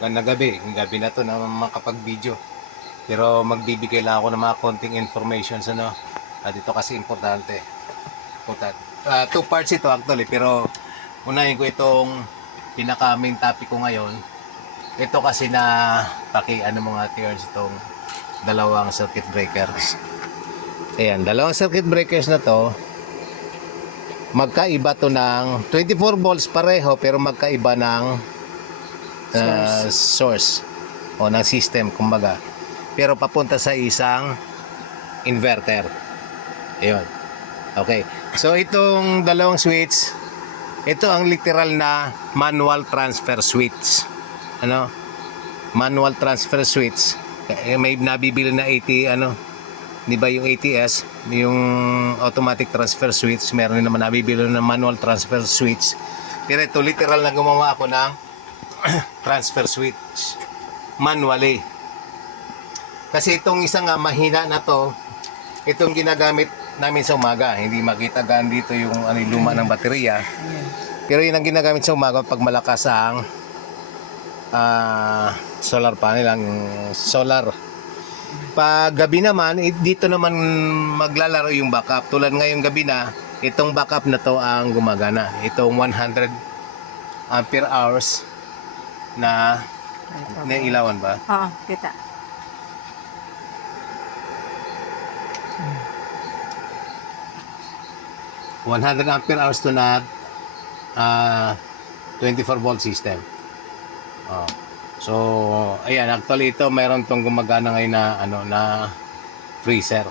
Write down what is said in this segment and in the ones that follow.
magandang gabi. Yung gabi na to na makapag-video. Pero magbibigay lang ako ng mga konting information ano. At ito kasi importante. Two parts ito actually, pero unahin ko itong pinaka main topic ko ngayon. Ito kasi na ano mga tears itong dalawang circuit breakers. Ayan, dalawang circuit breakers na to. Magkaiba to ng 24 volts pareho pero magkaiba ng source o ng system kumbaga. Pero papunta sa isang inverter. Ayun. Okay. So itong dalawang switch, ito ang literal na manual transfer switch. Ano? Manual transfer switch. May nabibili na 80 di ba yung ATS, yung automatic transfer switch, meron din naman nabibili ng manual transfer switch. Pero ito literal na gumawa ako ng transfer switch manually. Kasi itong isang mahina na to, itong ginagamit namin sa umaga. Hindi makita gaan dito yung luma ng baterya. Pero yun ang ginagamit sa umaga pag malakas ang solar panel, ang solar. Pag gabi naman, dito naman maglalaro yung backup. Tulad ngayong gabi na, itong backup na to ang gumagana. Itong 100 ampere hours na nailawan ba? Oo, kita. Hmm. 100 ampere hours to na 24 volt system. So, ayan, actually ito mayroon tong gumagana ngayon na na freezer.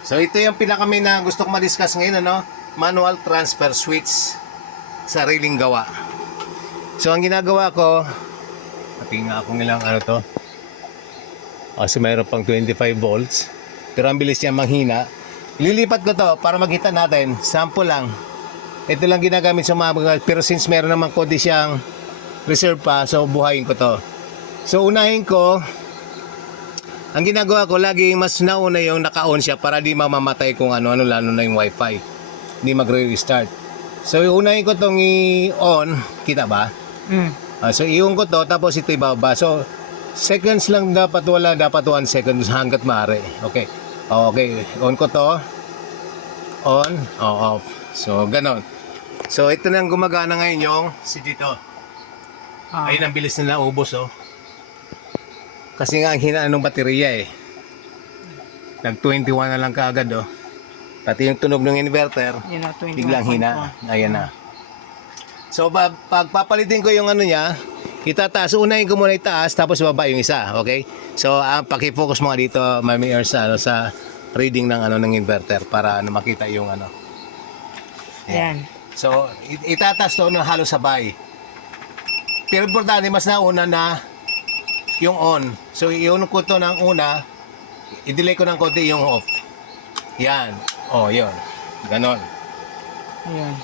So, ito yung pinaka-main na gusto kong ma-discuss ngayon, manual transfer switch, sariling gawa. So, ang ginagawa ko, patingin akong ilang to. Kasi mayroon pang 25 volts. Pero ang bilis niya manghina. Ililipat ko to para makita natin. Sample lang. Ito lang ginagamit sa mga, pero since meron naman konti siyang reserve pa, so buhayin ko to. So unahin ko, ang ginagawa ko lagi mas nauna yung naka-on siya para di mamamatay kung ano lalo na yung wifi, hindi magre-restart. So unahin ko tong i-on, kita ba? So i-on ko to, tapos ito ibaba. So seconds lang dapat, wala dapat 1 second hanggat maaari. Okay, on ko to, on, off. So ganon. So ito na ang gumagana ngayon yung si dito. Ayun ang bilis na naubos kasi nga ang hinaan ng baterya nag 21 na lang kaagad pati yung tunog ng inverter biglang hina. Ayan na. So pagpapalitin ko yung niya, itataas, unahin ko muna itaas tapos baba yung isa. Okay, so paki-focus mo nga dito Mami Earth sa reading ng ng inverter para makita yung Ayan. So itataas to halos sabay. Pero importante, mas nauna na yung on. So, i-on ko to ng una, i-delay ko ng konti yung off. Yan. Yun. Ganon. Ayan.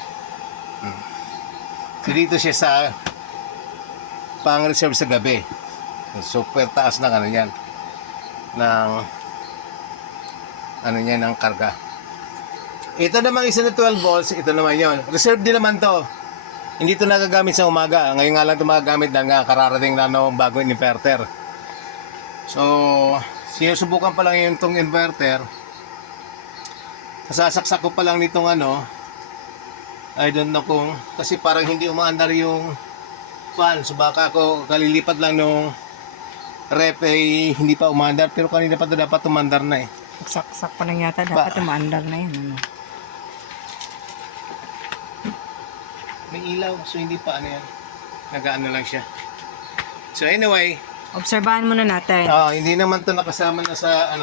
So, dito siya sa pang-reserve sa gabi. Super taas ng yan. Ng karga. Ito naman isa na 12 volts. Ito naman yun. Reserve din naman to. Hindi ito nagagamit sa umaga. Ngayon nga lang ito magagamit dahil nga kararating na bagong inverter. So, sinusubukan pa lang yung itong inverter. Sasaksak ko pa lang nitong I don't know kung, kasi parang hindi umaandar yung fan. So baka ako kalilipat lang nung rep hindi pa umaandar. Pero kanina pa ito dapat umandar na Saksak pa lang yata. Dapat umaandar na yun. May ilaw, so hindi pa yan. Nagaano lang siya. So anyway, obserbahan muna natin. hindi naman to nakasama na sa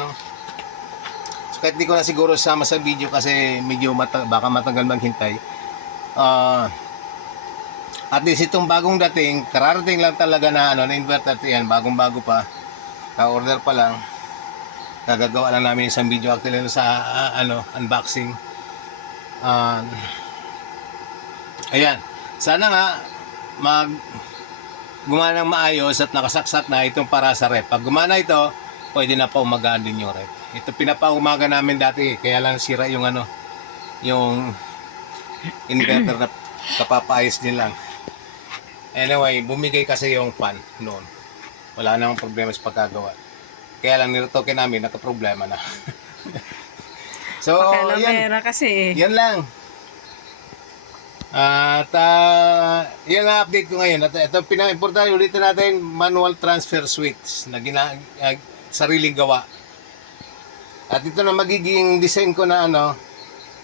So kahit di ko na siguro sama sa video kasi medyo baka matagal maghintay. At least itong bagong dating, kararating lang talaga na na inverter yan, bagong-bago pa. Ka-order pa lang. Gagagawa lang namin isang video actually sa unboxing. Ayan, sana nga gumana ng maayos at nakasaksak na itong para sa rep. Pag gumana ito, pwede na pa umagaan din yung rep. Ito pinapaumaga namin dati kaya lang sira yung yung inverter na kapapaayos din lang. Anyway, bumigay kasi yung fan noon. Wala namang problema sa pagkagawa. Kaya lang niretoke namin, nagka-problema na. So, yan. Pakalamera kasi eh. Yan lang. At yan ang update ko ngayon. At ito pinaka-importante, ulitin natin, manual transfer switch na sariling gawa. At ito na magiging design ko na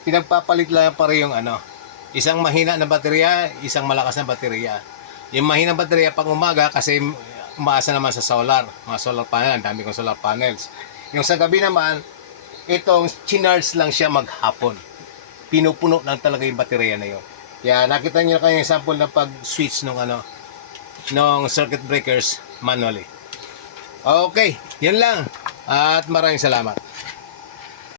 pinagpapalit lang pa rin yung isang mahina na baterya, isang malakas na baterya. Yung mahina na baterya pang umaga kasi umaasa naman sa solar, mga solar panel, ang dami kong solar panels. Yung sa gabi naman, itong chinarge lang siya maghapon. Pinupuno lang talaga yung baterya na yun. Kaya nakita niyo na kayo yung sample ng pag-switch nung circuit breakers manually. Okay, yan lang. At maraming salamat.